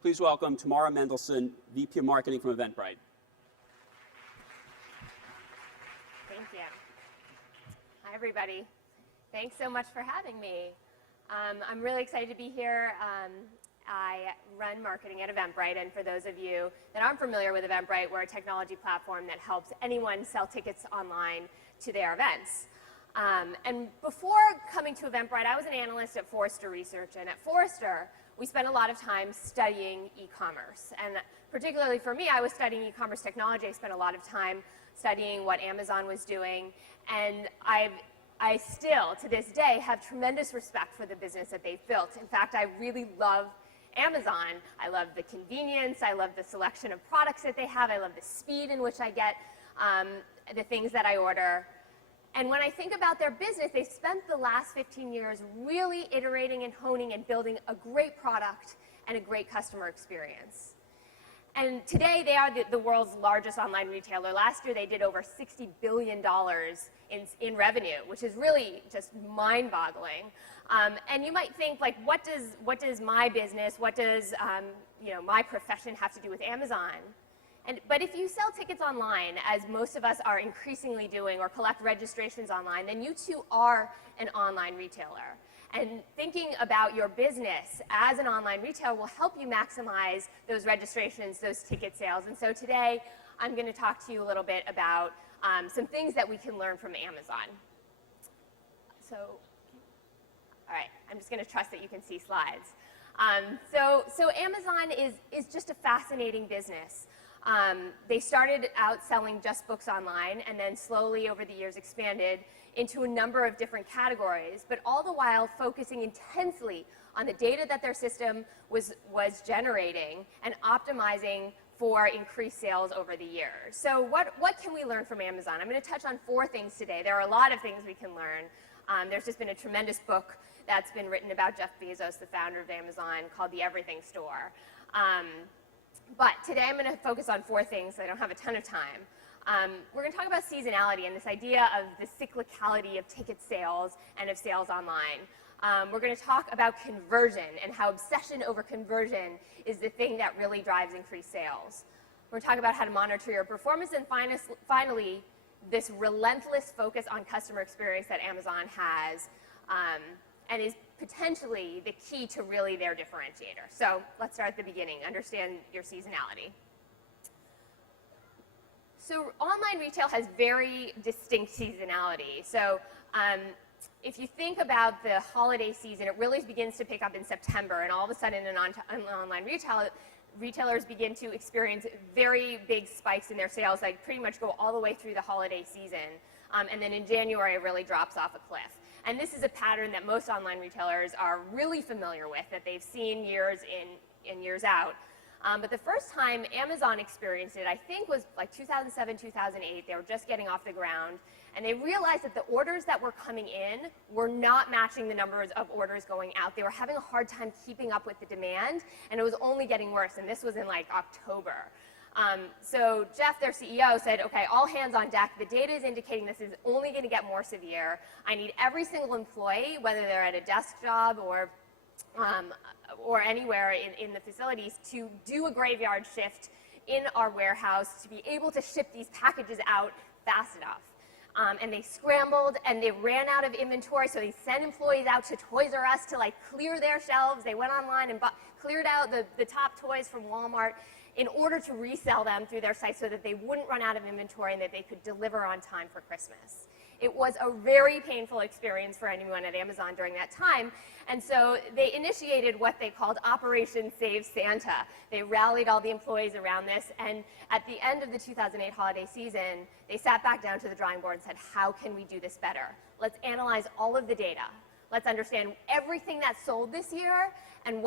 Please welcome Tamara Mendelsohn, VP of Marketing from Eventbrite. Thank you. Hi, everybody. Thanks so much for having me. I'm really excited to be here. I run marketing at Eventbrite, and for those of you that aren't familiar with Eventbrite, we're a technology platform that helps anyone sell tickets online to their events. And before coming to Eventbrite, I was an analyst at Forrester Research, and at Forrester, we spent a lot of time studying e-commerce. And particularly for me, I was studying e-commerce technology. I spent a lot of time studying what Amazon was doing, and I still, to this day, have tremendous respect for the business that they've built. In fact, I really love Amazon. I love the convenience. I love the selection of products that they have. I love the speed in which I get the things that I order. And when I think about their business, they've spent the last 15 years really iterating and honing and building a great product and a great customer experience. And today, they are the world's largest online retailer. Last year, they did over $60 billion in revenue, which is really just mind-boggling. And you might think, like, what does my business, what does my profession have to do with Amazon? But if you sell tickets online, as most of us are increasingly doing, or collect registrations online, then you too are an online retailer. And thinking about your business as an online retailer will help you maximize those registrations, those ticket sales. And so today, I'm going to talk to you a little bit about some things that we can learn from Amazon. So, all right, I'm just going to trust that you can see slides. So Amazon is just a fascinating business. They started out selling just books online, and then slowly over the years expanded into a number of different categories, but all the while focusing intensely on the data that their system was generating and optimizing for increased sales over the years. So what can we learn from Amazon? I'm going to touch on 4 things today. There are a lot of things we can learn. There's just been a tremendous book that's been written about Jeff Bezos, the founder of Amazon, called The Everything Store. But today I'm going to focus on 4 things, so I don't have a ton of time. We're going to talk about seasonality and this idea of the cyclicality of ticket sales and of sales online. We're going to talk about conversion and how obsession over conversion is the thing that really drives increased sales. We're going to talk about how to monitor your performance, and finally, this relentless focus on customer experience that Amazon has and is potentially the key to really their differentiator. So let's start at the beginning. Understand your seasonality. So online retail has very distinct seasonality. So if you think about the holiday season, it really begins to pick up in September, and all of a sudden in online retailers begin to experience very big spikes in their sales, like pretty much go all the way through the holiday season. And then in January, it really drops off a cliff. And this is a pattern that most online retailers are really familiar with, that they've seen years in and years out. But the first time Amazon experienced it, I think, was like 2007, 2008. They were just getting off the ground, and they realized that the orders that were coming in were not matching the numbers of orders going out. They were having a hard time keeping up with the demand, and it was only getting worse, and this was in like October. So Jeff, their CEO, said, okay, all hands on deck. The data is indicating this is only going to get more severe. I need every single employee, whether they're at a desk job or anywhere in the facilities, to do a graveyard shift in our warehouse to be able to ship these packages out fast enough. And they scrambled, and they ran out of inventory, so they sent employees out to Toys R Us to like clear their shelves. They went online and cleared out the top toys from Walmart in order to resell them through their site so that they wouldn't run out of inventory and that they could deliver on time for Christmas. It was a very painful experience for anyone at Amazon during that time, and so they initiated what they called Operation Save Santa. They rallied all the employees around this, and at the end of the 2008 holiday season, they sat back down to the drawing board and said, how can we do this better? Let's analyze all of the data. Let's understand everything that's sold this year and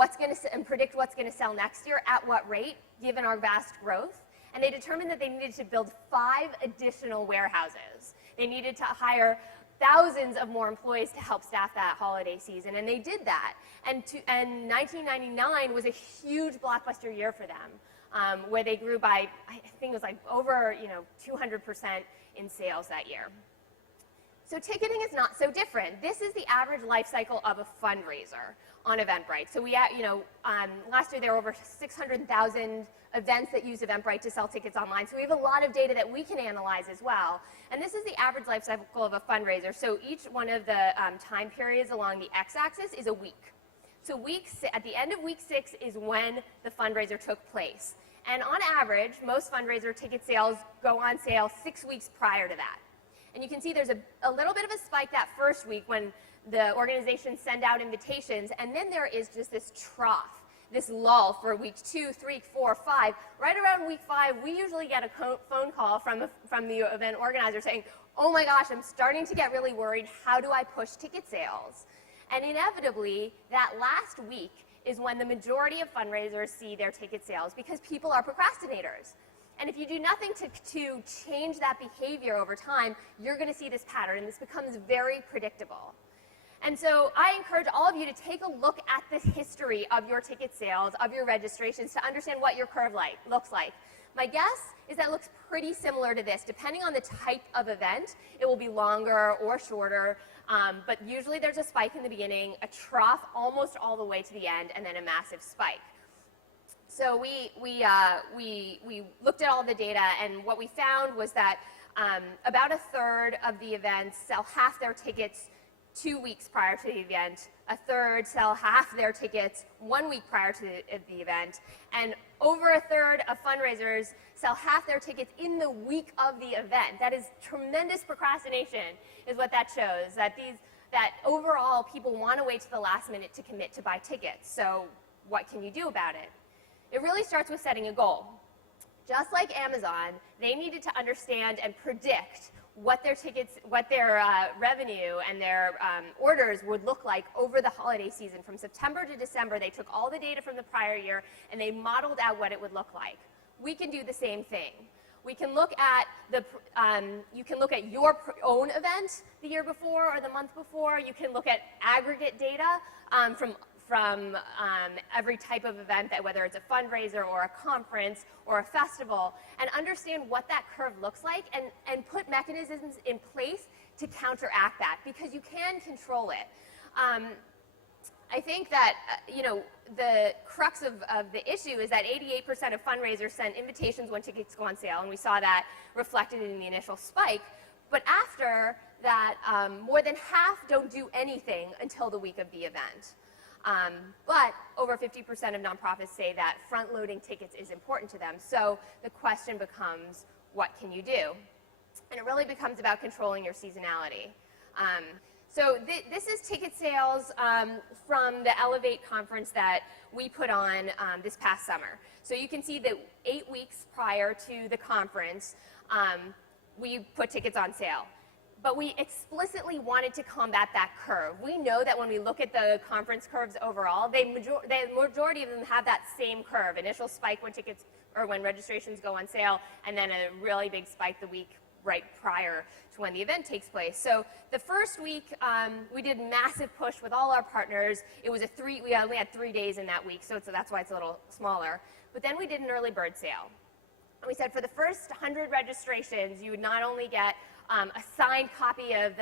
predict what's going to sell next year at what rate, given our vast growth. And they determined that they needed to build 5 additional warehouses. They needed to hire thousands of more employees to help staff that holiday season, and they did that. And 1999 was a huge blockbuster year for them, where they grew by, I think it was like over 200% in sales that year. So ticketing is not so different. This is the average life cycle of a fundraiser on Eventbrite. So we, last year there were over 600,000 events that used Eventbrite to sell tickets online. So we have a lot of data that we can analyze as well. And this is the average life cycle of a fundraiser. So each one of the time periods along the x-axis is a week. So at the end of week 6 is when the fundraiser took place. And on average, most fundraiser ticket sales go on sale 6 weeks prior to that. And you can see there's a little bit of a spike that first week when the organizations send out invitations, and then there is just this trough, this lull for weeks 2, 3, 4, 5. Right around week 5, we usually get a phone call from the event organizer saying, oh my gosh, I'm starting to get really worried. How do I push ticket sales? And inevitably, that last week is when the majority of fundraisers see their ticket sales because people are procrastinators. And if you do nothing to change that behavior over time, you're going to see this pattern, and this becomes very predictable. And so I encourage all of you to take a look at the history of your ticket sales, of your registrations, to understand what your curve looks like. My guess is that it looks pretty similar to this. Depending on the type of event, it will be longer or shorter, but usually there's a spike in the beginning, a trough almost all the way to the end, and then a massive spike. So we looked at all the data, and what we found was that about a third of the events sell half their tickets 2 weeks prior to the event, a third sell half their tickets 1 week prior to the event, and over a third of fundraisers sell half their tickets in the week of the event. That is tremendous procrastination, is what that shows, that overall people want to wait to the last minute to commit to buy tickets. So what can you do about it? It really starts with setting a goal. Just like Amazon, they needed to understand and predict what their revenue and their orders would look like over the holiday season. From September to December, they took all the data from the prior year and they modeled out what it would look like. We can do the same thing. We can look at you can look at your own event the year before or the month before. You can look at aggregate data from every type of event, that whether it's a fundraiser or a conference or a festival, and understand what that curve looks like and put mechanisms in place to counteract that, because you can control it. I think that the crux of the issue is that 88% of fundraisers send invitations when tickets go on sale, and we saw that reflected in the initial spike. But after that, more than half don't do anything until the week of the event. But over 50% of nonprofits say that front-loading tickets is important to them. So the question becomes, what can you do? And it really becomes about controlling your seasonality. So this is ticket sales from the Elevate conference that we put on this past summer. So you can see that 8 weeks prior to the conference, we put tickets on sale. But we explicitly wanted to combat that curve. We know that when we look at the conference curves overall, the majority of them have that same curve: initial spike when tickets or when registrations go on sale, and then a really big spike the week right prior to when the event takes place. So the first week, we did massive push with all our partners. It was we only had 3 days in that week, so that's why it's a little smaller. But then we did an early bird sale. And we said for the first 100 registrations, you would not only get a signed copy of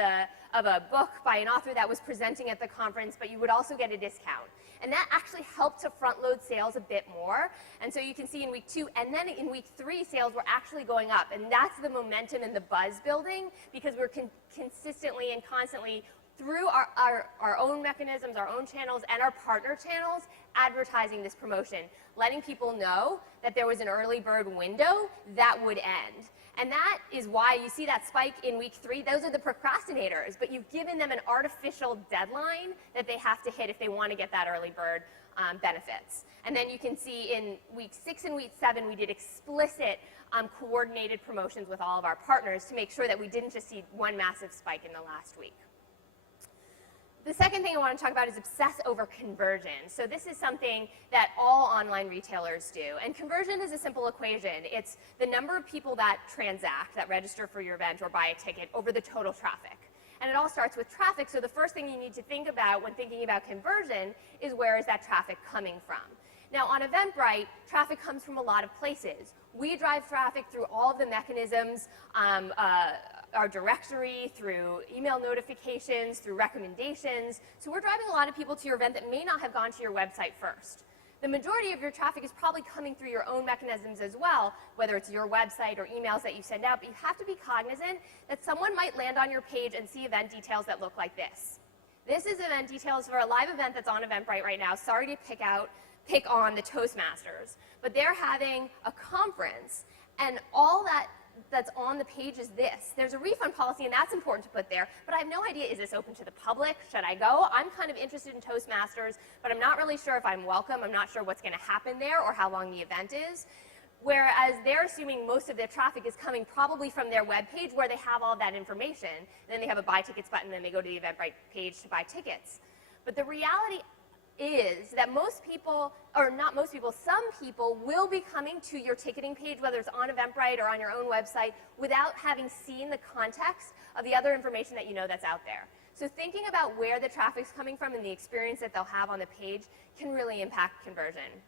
a book by an author that was presenting at the conference, but you would also get a discount. And that actually helped to front load sales a bit more. And so you can see in week 2, and then in week 3, sales were actually going up. And that's the momentum and the buzz building, because we're consistently and constantly, through our own mechanisms, our own channels, and our partner channels, advertising this promotion, letting people know that there was an early bird window that would end. And that is why you see that spike in week 3. Those are the procrastinators, but you've given them an artificial deadline that they have to hit if they want to get that early bird benefits. And then you can see in week 6 and week 7, we did explicit coordinated promotions with all of our partners to make sure that we didn't just see one massive spike in the last week. The second thing I want to talk about is obsess over conversion. So this is something that all online retailers do. And conversion is a simple equation. It's the number of people that transact, that register for your event or buy a ticket, over the total traffic. And it all starts with traffic. So the first thing you need to think about when thinking about conversion is, where is that traffic coming from? Now, on Eventbrite, traffic comes from a lot of places. We drive traffic through all of the mechanisms our directory, through email notifications, through recommendations. So we're driving a lot of people to your event that may not have gone to your website first. The majority of your traffic is probably coming through your own mechanisms as well, whether it's your website or emails that you send out, but you have to be cognizant that someone might land on your page and see event details that look like this. This is event details for a live event that's on Eventbrite right now. Sorry to pick on the Toastmasters, but they're having a conference, and all that's on the page is this. There's a refund policy, and that's important to put there, but I have no idea, is this open to the public? Should I go? I'm kind of interested in Toastmasters, but I'm not really sure if I'm welcome. I'm not sure what's going to happen there or how long the event is. Whereas they're assuming most of their traffic is coming probably from their web page where they have all that information. And then they have a buy tickets button, and they go to the Eventbrite page to buy tickets. But the reality is that most people, or not most people, some people will be coming to your ticketing page, whether it's on Eventbrite or on your own website, without having seen the context of the other information that you know that's out there. So thinking about where the traffic's coming from and the experience that they'll have on the page can really impact conversion.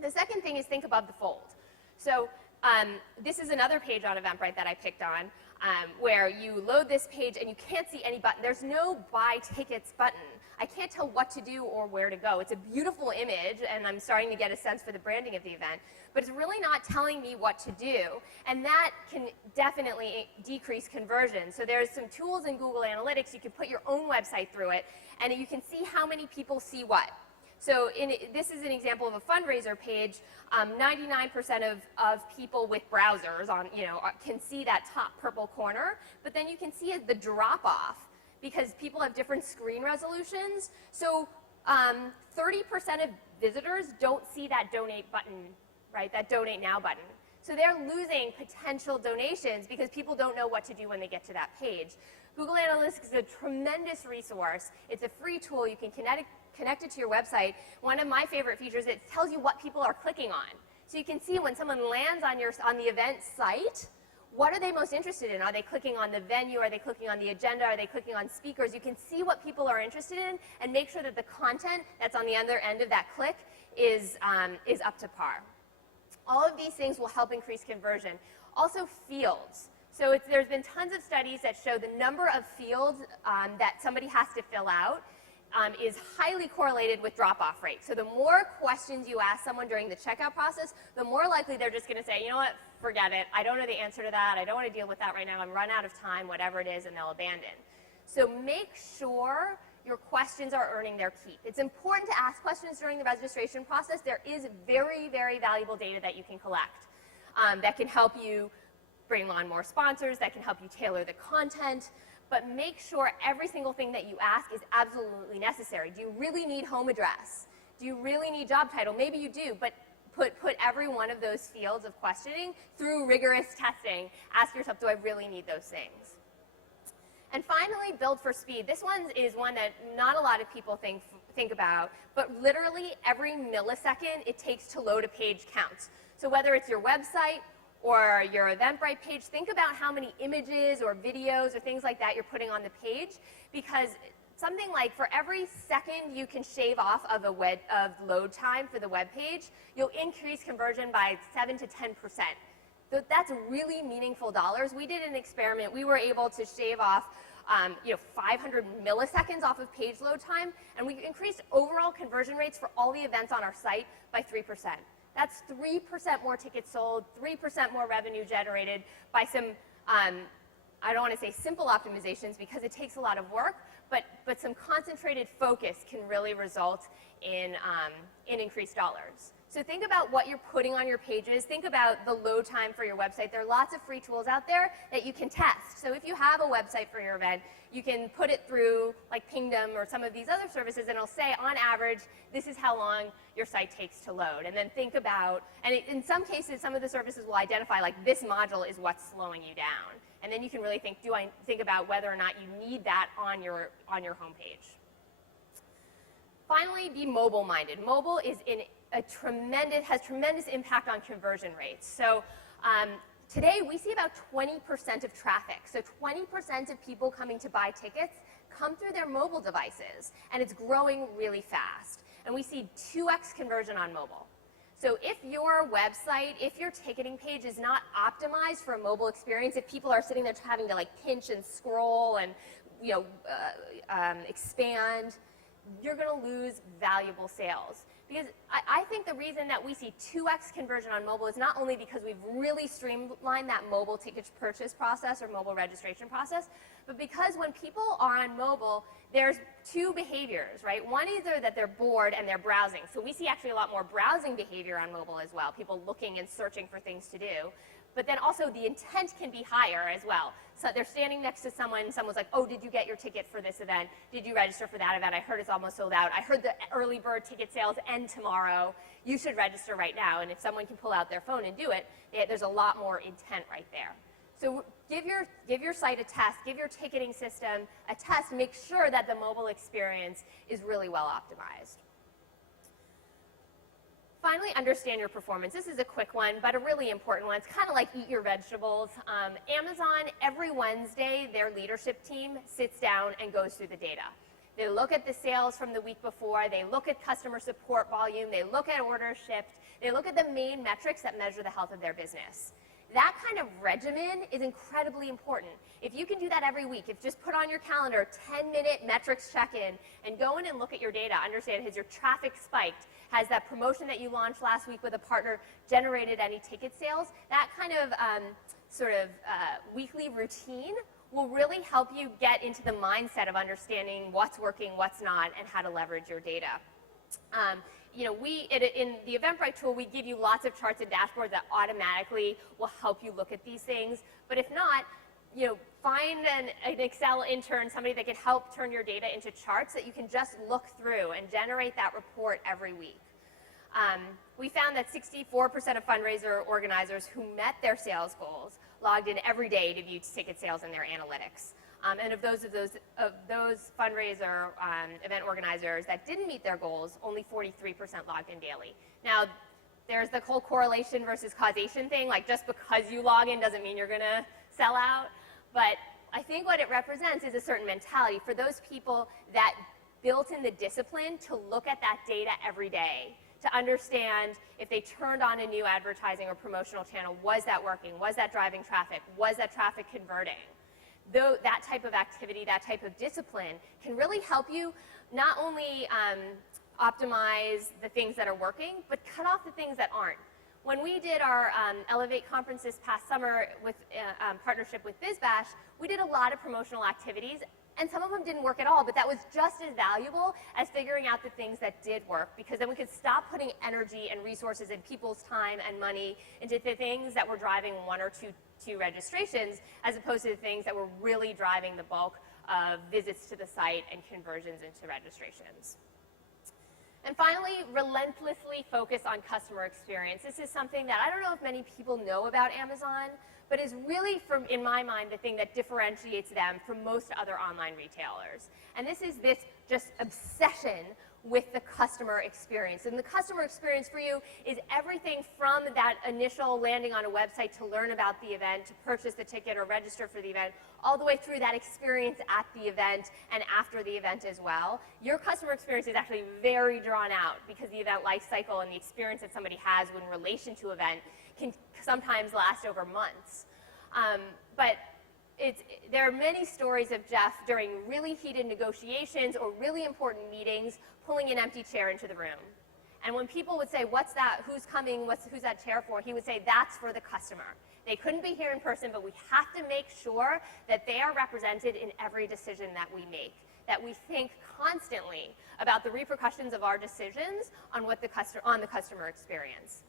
The second thing is think above the fold. So this is another page on Eventbrite that I picked on, where you load this page and you can't see any button. There's no buy tickets button. I can't tell what to do or where to go. It's a beautiful image, and I'm starting to get a sense for the branding of the event, but it's really not telling me what to do, and that can definitely decrease conversion. So there's some tools in Google Analytics. You can put your own website through it, and you can see how many people see what. So this is an example of a fundraiser page. 99% of people with browsers can see that top purple corner, but then you can see the drop-off because people have different screen resolutions. So 30% of visitors don't see that donate button, right? That donate now button. So they're losing potential donations because people don't know what to do when they get to that page. Google Analytics is a tremendous resource. It's a free tool. You can connect it to your website. One of my favorite features, it tells you what people are clicking on. So you can see when someone lands on the event site, what are they most interested in? Are they clicking on the venue? Are they clicking on the agenda? Are they clicking on speakers? You can see what people are interested in and make sure that the content that's on the other end of that click is up to par. All of these things will help increase conversion. Also, fields. So there's been tons of studies that show the number of fields that somebody has to fill out is highly correlated with drop-off rate. So the more questions you ask someone during the checkout process, the more likely they're just going to say, you know what, forget it. I don't know the answer to that. I don't want to deal with that right now. I'm run out of time, whatever it is, and they'll abandon. So make sure your questions are earning their keep. It's important to ask questions during the registration process. There is very, very valuable data that you can collect that can help you bring on more sponsors, that can help you tailor the content. But make sure every single thing that you ask is absolutely necessary. Do you really need home address? Do you really need job title? Maybe you do, but put every one of those fields of questioning through rigorous testing. Ask yourself, do I really need those things? And finally, build for speed. This one is one that not a lot of people think about, but literally every millisecond it takes to load a page counts. So whether it's your website or your Eventbrite page, think about how many images or videos or things like that you're putting on the page, because something like for every second you can shave off of load time for the web page, you'll increase conversion by 7 to 10%. So that's really meaningful dollars. We did an experiment. We were able to shave off 500 milliseconds off of page load time, and we increased overall conversion rates for all the events on our site by 3%. That's 3% more tickets sold, 3% more revenue generated by some, I don't want to say simple optimizations because it takes a lot of work, but some concentrated focus can really result in increased dollars. So think about what you're putting on your pages. Think about the load time for your website. There are lots of free tools out there that you can test. So if you have a website for your event, you can put it through like Pingdom or some of these other services, and it'll say, on average, this is how long your site takes to load. And then think about, and in some cases, some of the services will identify, like, this module is what's slowing you down. And then you can really think about whether or not you need that on your homepage. Finally, be mobile-minded. Mobile is has tremendous impact on conversion rates. So today we see about 20% of traffic. So 20% of people coming to buy tickets come through their mobile devices, and it's growing really fast. And we see 2x conversion on mobile. So if your website, if your ticketing page is not optimized for a mobile experience, if people are sitting there having to like pinch and scroll and expand, you're going to lose valuable sales. Because I think the reason that we see 2x conversion on mobile is not only because we've really streamlined that mobile ticket purchase process or mobile registration process, but because when people are on mobile, there's two behaviors, right? One, either that they're bored and they're browsing. So we see actually a lot more browsing behavior on mobile as well, people looking and searching for things to do. But then also the intent can be higher as well. So they're standing next to someone, and someone's like, oh, did you get your ticket for this event? Did you register for that event? I heard it's almost sold out. I heard the early bird ticket sales end tomorrow. You should register right now. And if someone can pull out their phone and do it, there's a lot more intent right there. So give your site a test, give your ticketing system a test, make sure that the mobile experience is really well optimized. Finally, understand your performance. This is a quick one, but a really important one. It's kind of like eat your vegetables. Amazon, every Wednesday, their leadership team sits down and goes through the data. They look at the sales from the week before. They look at customer support volume. They look at orders shipped. They look at the main metrics that measure the health of their business. That kind of regimen is incredibly important. If you can do that every week, if just put on your calendar 10-minute metrics check-in and go in and look at your data, understand, has your traffic spiked? Has that promotion that you launched last week with a partner generated any ticket sales? That kind of weekly routine will really help you get into the mindset of understanding what's working, what's not, and how to leverage your data. In the Eventbrite tool, we give you lots of charts and dashboards that automatically will help you look at these things. But if not, find an Excel intern, somebody that can help turn your data into charts that you can just look through and generate that report every week. We found that 64% of fundraiser organizers who met their sales goals logged in every day to view ticket sales in their analytics. And of those fundraiser event organizers that didn't meet their goals, only 43% logged in daily. Now, there's the whole correlation versus causation thing, like just because you log in doesn't mean you're going to sell out. But I think what it represents is a certain mentality for those people that built in the discipline to look at that data every day, to understand if they turned on a new advertising or promotional channel, was that working? Was that driving traffic? Was that traffic converting? Though that type of activity, that type of discipline can really help you not only optimize the things that are working, but cut off the things that aren't. When we did our Elevate conference this past summer with partnership with BizBash, we did a lot of promotional activities, and some of them didn't work at all, but that was just as valuable as figuring out the things that did work, because then we could stop putting energy and resources and people's time and money into the things that were driving one or two registrations, as opposed to the things that were really driving the bulk of visits to the site and conversions into registrations. And finally, relentlessly focus on customer experience. This is something that I don't know if many people know about Amazon, but is really, in my mind, the thing that differentiates them from most other online retailers. And this is this just obsession with the customer experience. And the customer experience for you is everything from that initial landing on a website to learn about the event, to purchase the ticket or register for the event, all the way through that experience at the event and after the event as well. Your customer experience is actually very drawn out, because the event life cycle and the experience that somebody has in relation to event can sometimes last over months. But there are many stories of Jeff during really heated negotiations or really important meetings pulling an empty chair into the room. And when people would say, what's that, who's coming, who's that chair for, he would say, that's for the customer. They couldn't be here in person, but we have to make sure that they are represented in every decision that we make, that we think constantly about the repercussions of our decisions on the customer experience.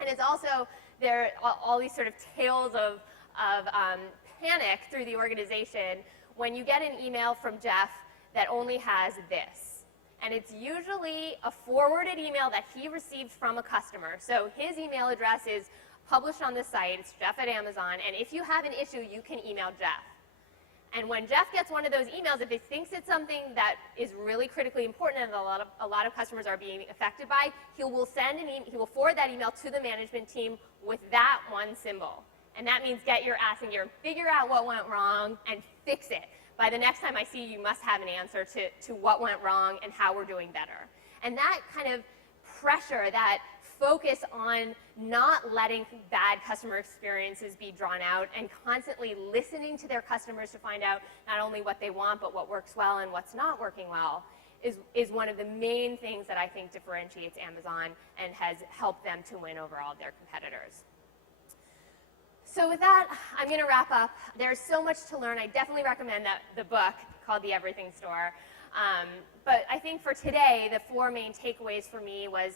And it's also, there are all these sort of tales of panic through the organization when you get an email from Jeff that only has this. And it's usually a forwarded email that he received from a customer. So his email address is published on the site. It's Jeff at Amazon. And if you have an issue, you can email Jeff. And when Jeff gets one of those emails, if he thinks it's something that is really critically important and a lot of customers are being affected by, he will forward that email to the management team with that one symbol. And that means get your ass in gear and figure out what went wrong and fix it. By the next time I see you, you must have an answer to what went wrong and how we're doing better. And that kind of pressure, that focus on not letting bad customer experiences be drawn out and constantly listening to their customers to find out not only what they want, but what works well and what's not working well is one of the main things that I think differentiates Amazon and has helped them to win over all of their competitors. So with that, I'm going to wrap up. There's so much to learn. I definitely recommend the book called The Everything Store. But I think for today, the 4 main takeaways for me was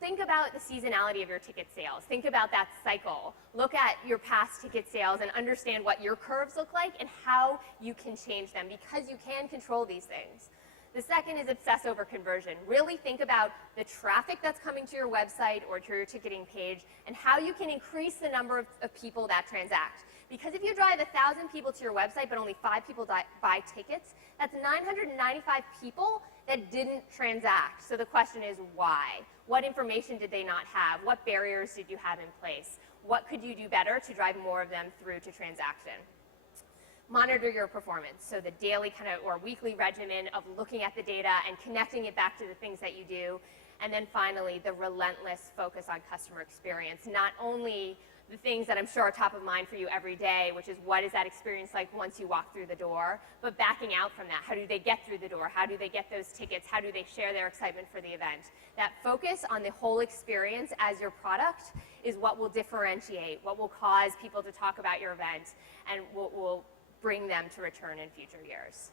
think about the seasonality of your ticket sales. Think about that cycle. Look at your past ticket sales and understand what your curves look like and how you can change them, because you can control these things. The second is obsess over conversion. Really think about the traffic that's coming to your website or to your ticketing page and how you can increase the number of people that transact. Because if you drive 1,000 people to your website but only 5 people buy tickets, that's 995 people that didn't transact. So the question is why? What information did they not have? What barriers did you have in place? What could you do better to drive more of them through to transaction? Monitor your performance. So the daily or weekly regimen of looking at the data and connecting it back to the things that you do. And then finally, the relentless focus on customer experience. Not only the things that I'm sure are top of mind for you every day, which is what is that experience like once you walk through the door, but backing out from that. How do they get through the door? How do they get those tickets? How do they share their excitement for the event? That focus on the whole experience as your product is what will differentiate, what will cause people to talk about your event, and what will bring them to return in future years.